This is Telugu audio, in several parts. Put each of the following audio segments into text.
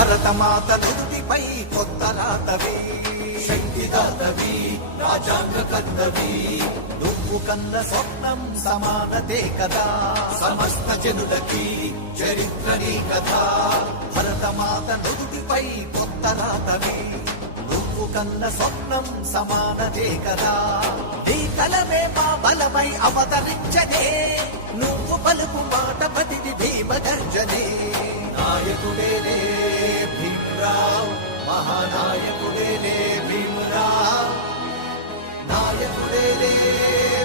భరతమాత నుదుటిపై కొత్తలాతవి శక్తిదాతవి రాజాంగ కర్తవి నువ్వు కన్న స్వప్నం సమానతే కదా. సమస్త జనులకి చరిత్ర నీ కదా. భరతమాత నుదుటిపై కొత్త రాతవి నువ్వు కన్న స్వప్నం సమానతే కదా. నీ కలమే మా బలమై అవతరించదే నువ్వు పలుకు మాట పతిని భీమ గర్జనే నాయకుడే భీమరావ్ మహానాయకుడే భీమరావ్ నాయకుడే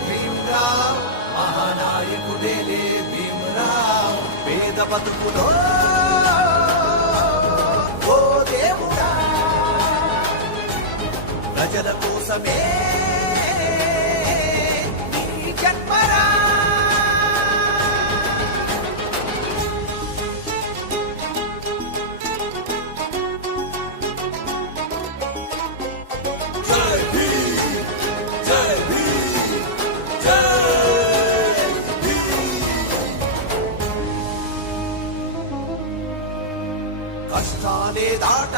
భీమరావ్ మహానాయకుడే భీమరావ్ పేద బతుకులో ఓ దేవుడా ప్రజల కోసమే కష్టాలే దాట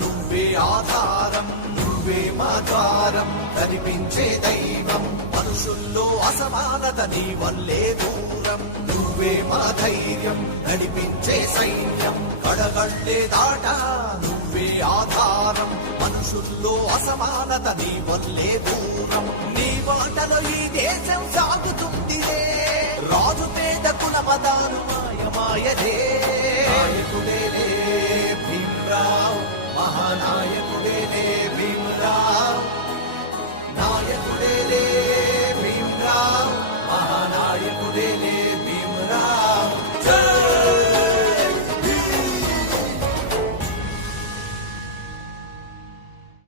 నువ్వే ఆధారం నువ్వే మాధారం కనిపించే దైవం. మనుషుల్లో అసమానత నీ వల్లే దూరం. నువ్వే మా ధైర్యం నడిపించే సైన్యం. కడగళ్ళే దాట నువ్వే ఆధారం. మనుషుల్లో అసమానత నీ వల్లే దూరం. నీ మాటలో ఈ దేశం సాగుతుందిలే. రాజు పేద కుల మతాలు మాయమాయదే నాయకుడే